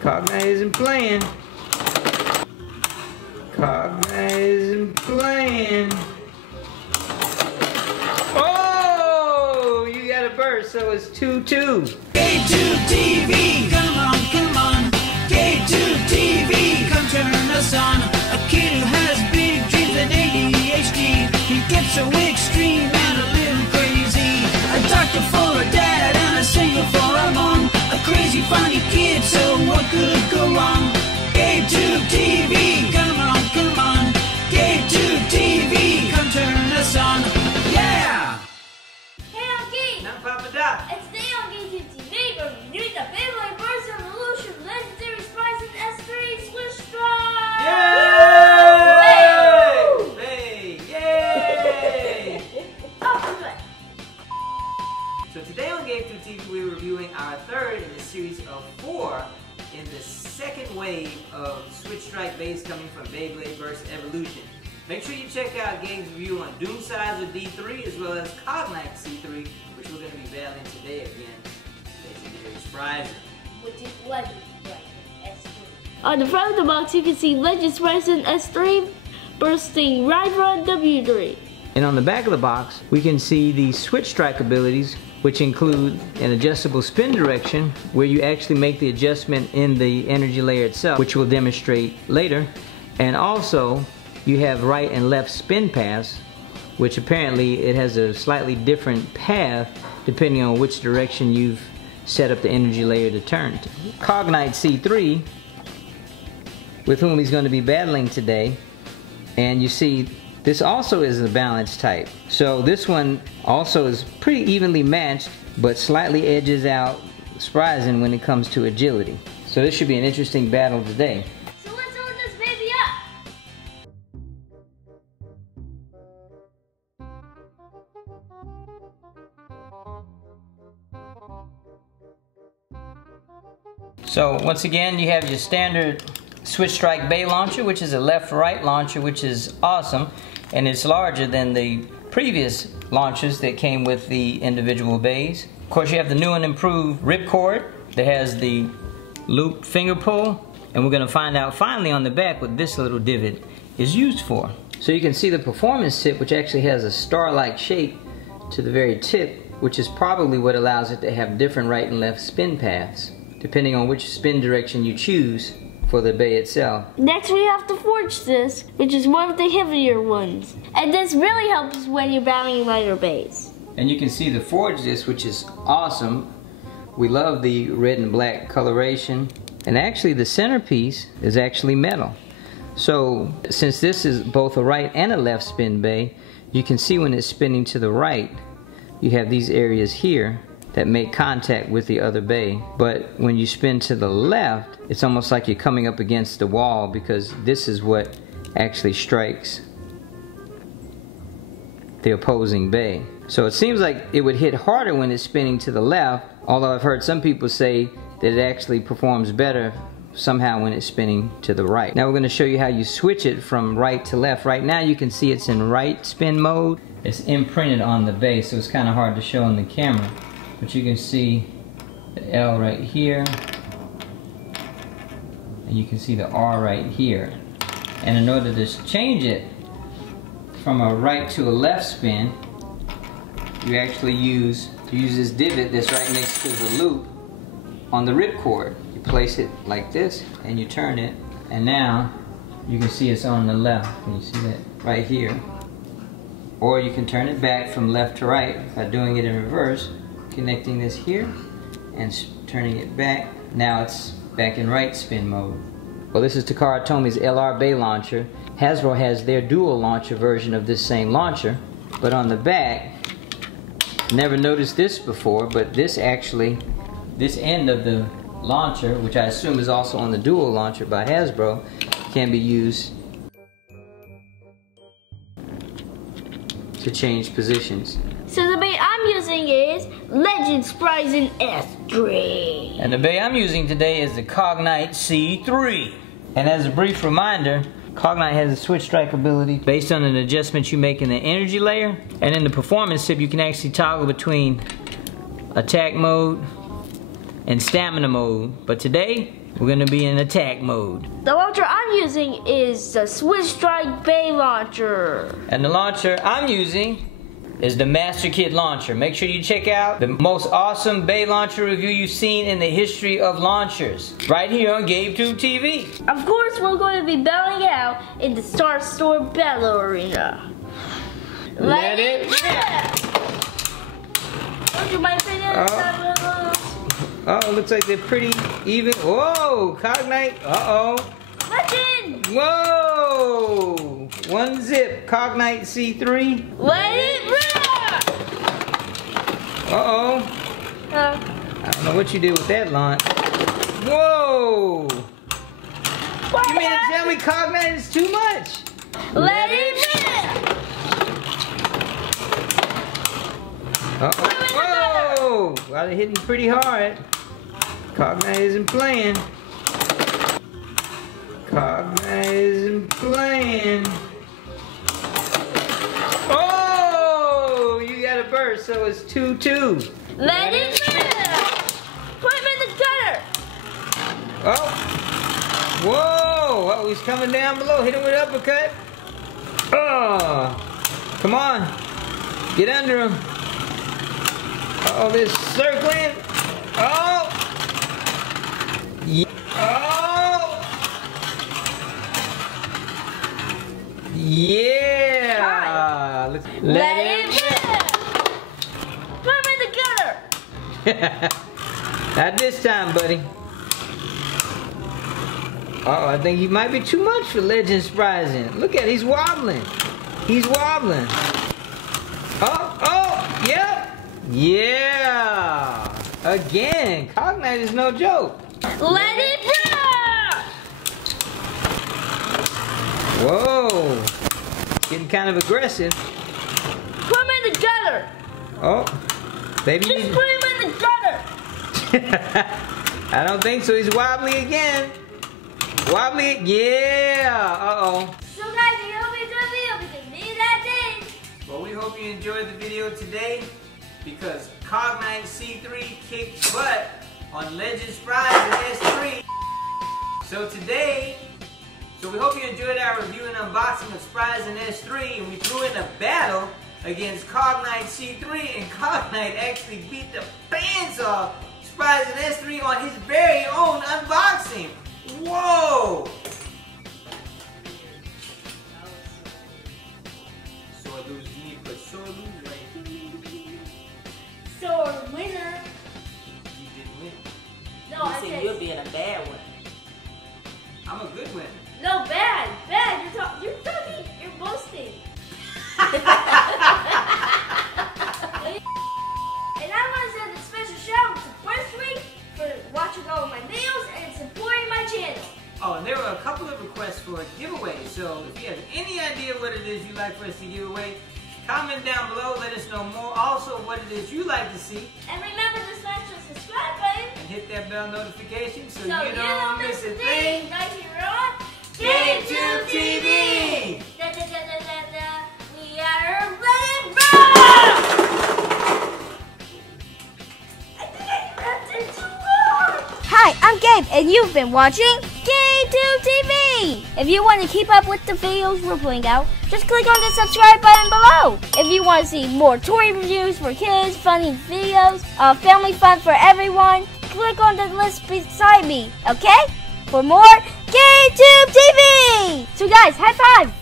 COGNITE isn't playing. COGNITE isn't playing. Oh, you got a burst, so it's 2-2. Gabe Tube TV, come on. Gabe Tube TV, come turn us on. A kid who has big dreams and ADHD. He gets so extreme and a little crazy. A doctor for a dad and a singer for a mom. A crazy funny kid, so what could go wrong? Gabe Tube TV, come on. Gabe Tube TV, come turn us on. Yeah! Hey, Unky! Not Papa Doc. And today on Gabe Tube TV, we're reviewing the Beyblade Burst Evolution Legendary SPRYZEN S3 Switch Strike! Yay! Yay! Oh, good. So today on Gabe Tube TV, we're reviewing our third in the series of 4 in the second wave of Switch Strike base coming from Beyblade Burst Evolution. Make sure you check out Gabe's review on Doom Size with D3 as well as COGNITE C3, which we're going to be battling today again. Legendary SPRYZEN, Which is Legend SPRYZEN S3. On the front of the box, you can see Legend SPRYZEN S3 bursting Ride Run W3. And on the back of the box, we can see the Switch Strike abilities, which include an adjustable spin direction where you actually make the adjustment in the energy layer itself, which we'll demonstrate later. And also, you have right and left spin paths, which apparently it has a slightly different path depending on which direction you've set up the energy layer to turn to. COGNITE C3, with whom he's going to be battling today, and you see this also is a balance type. So this one also is pretty evenly matched, but slightly edges out SPRYZEN when it comes to agility. So this should be an interesting battle today. So let's load this baby up! So once again, you have your standard Switch Strike Bay launcher, which is a left-right launcher, which is awesome, and it's larger than the previous launchers that came with the individual bays. Of course, you have the new and improved ripcord that has the loop finger pull, and we're going to find out finally on the back what this little divot is used for. So you can see the performance tip, which actually has a star-like shape to the very tip, which is probably what allows it to have different right and left spin paths, depending on which spin direction you choose for the bay itself. Next, we have to forge this, which is one of the heavier ones. And this really helps when you're battling lighter bays. And you can see the forge disc, which is awesome. We love the red and black coloration. And actually the centerpiece is actually metal. So since this is both a right and a left spin bay, you can see when it's spinning to the right, you have these areas here that make contact with the other bay. But when you spin to the left, it's almost like you're coming up against the wall, because this is what actually strikes the opposing bay. So it seems like it would hit harder when it's spinning to the left, although I've heard some people say that it actually performs better somehow when it's spinning to the right. Now we're going to show you how you switch it from right to left. Right now you can see it's in right spin mode. It's imprinted on the bay, so it's kind of hard to show on the camera. But you can see the L right here, and you can see the R right here. And in order to change it from a right to a left spin, you actually use this divot that's right next to the loop on the ripcord. You place it like this, and you turn it, and now you can see it's on the left. Can you see that? Right here. Or you can turn it back from left to right by doing it in reverse, connecting this here and turning it back. Now it's back in right spin mode. Well, this is Takara Tomi's LR Bay launcher. Hasbro has their dual launcher version of this same launcher, but on the back, never noticed this before, but this end of the launcher, which I assume is also on the dual launcher by Hasbro, can be used to change positions. So the bay I'm using is Legend SPRYZEN S3. And the bay I'm using today is the COGNITE C3. And as a brief reminder, COGNITE has a switch strike ability based on an adjustment you make in the energy layer. And in the performance tip, you can actually toggle between attack mode in stamina mode, but today we're gonna be in attack mode. The launcher I'm using is the Switch Strike Bay launcher. And the launcher I'm using is the Master Kit launcher. Make sure you check out the most awesome Bay launcher review you've seen in the history of launchers, right here on Gabe Tube TV. Of course, we're going to be battling out in the Star Store Battle Arena. Let it rip! Don't you mind putting it? Oh, looks like they're pretty even. Whoa, Cognite. Uh-oh. Legend! Whoa! One zip, Cognite C3. Let it rip! Uh-oh. I don't know what you did with that launch. Whoa! You mean to tell me Cognite is too much? Let it rip! Uh-oh. Whoa! Well, they're hitting pretty hard. Cognite isn't playing. Cognite isn't playing. Oh! You got a burst, so it's 2-2. Let it rip! Put him in the gutter! Oh! Whoa! Oh, he's coming down below. Hit him with an uppercut. Oh! Come on. Get under him. Uh-oh, they're circling. Oh! Yeah. Oh! Yeah! Let it rip! Put him in the gutter! Not this time, buddy. Uh-oh, I think he might be too much for Legend Spryzen. Look at it, he's wobbling. He's wobbling. Oh, yep. Yeah! Again, Cognite is no joke. Let it rip! Whoa! Getting kind of aggressive. Put him in the gutter! Oh, baby. Just put him in the gutter! I don't think so. He's wobbly again. Wobbly, yeah. Uh-oh. So guys, I hope you enjoyed the video because me that day. Well, we hope you enjoyed the video today because COGNITE C3 kicked butt on Legend Spryzen S3. So we hope you enjoyed our review and unboxing of Spryzen S3, and we threw in a battle against COGNITE C3, and COGNITE actually beat the pants off Spryzen S3 on his very own unboxing. Whoa! Sore loser, you need to put sore loser right here. So winner. You didn't win. No, I said you're being a bad one. I'm a good winner. no bad. You're talking. You're boasting. And I want to send a special shout out to First Week for watching all of my videos and supporting my channel. Oh, and there were a couple of requests for a giveaway, so if you have any idea what it is you'd like for us to give away, comment down below, let us know more. Also, what it is you'd like to see. And remember to smash the subscribe button And hit that bell notification so, so you don't miss a thing. right here on Gabe Tube TV! Da, da, da, da, da, da. We are ready, rock! I think I grabbed it too long. Hi, I'm Gabe, and you've been watching Gabe Tube TV! If you want to keep up with the videos we're putting out, just click on the subscribe button below. If you want to see more toy reviews for kids, funny videos, family fun for everyone, click on the list beside me, okay? For more Gabe Tube TV! So guys, high five!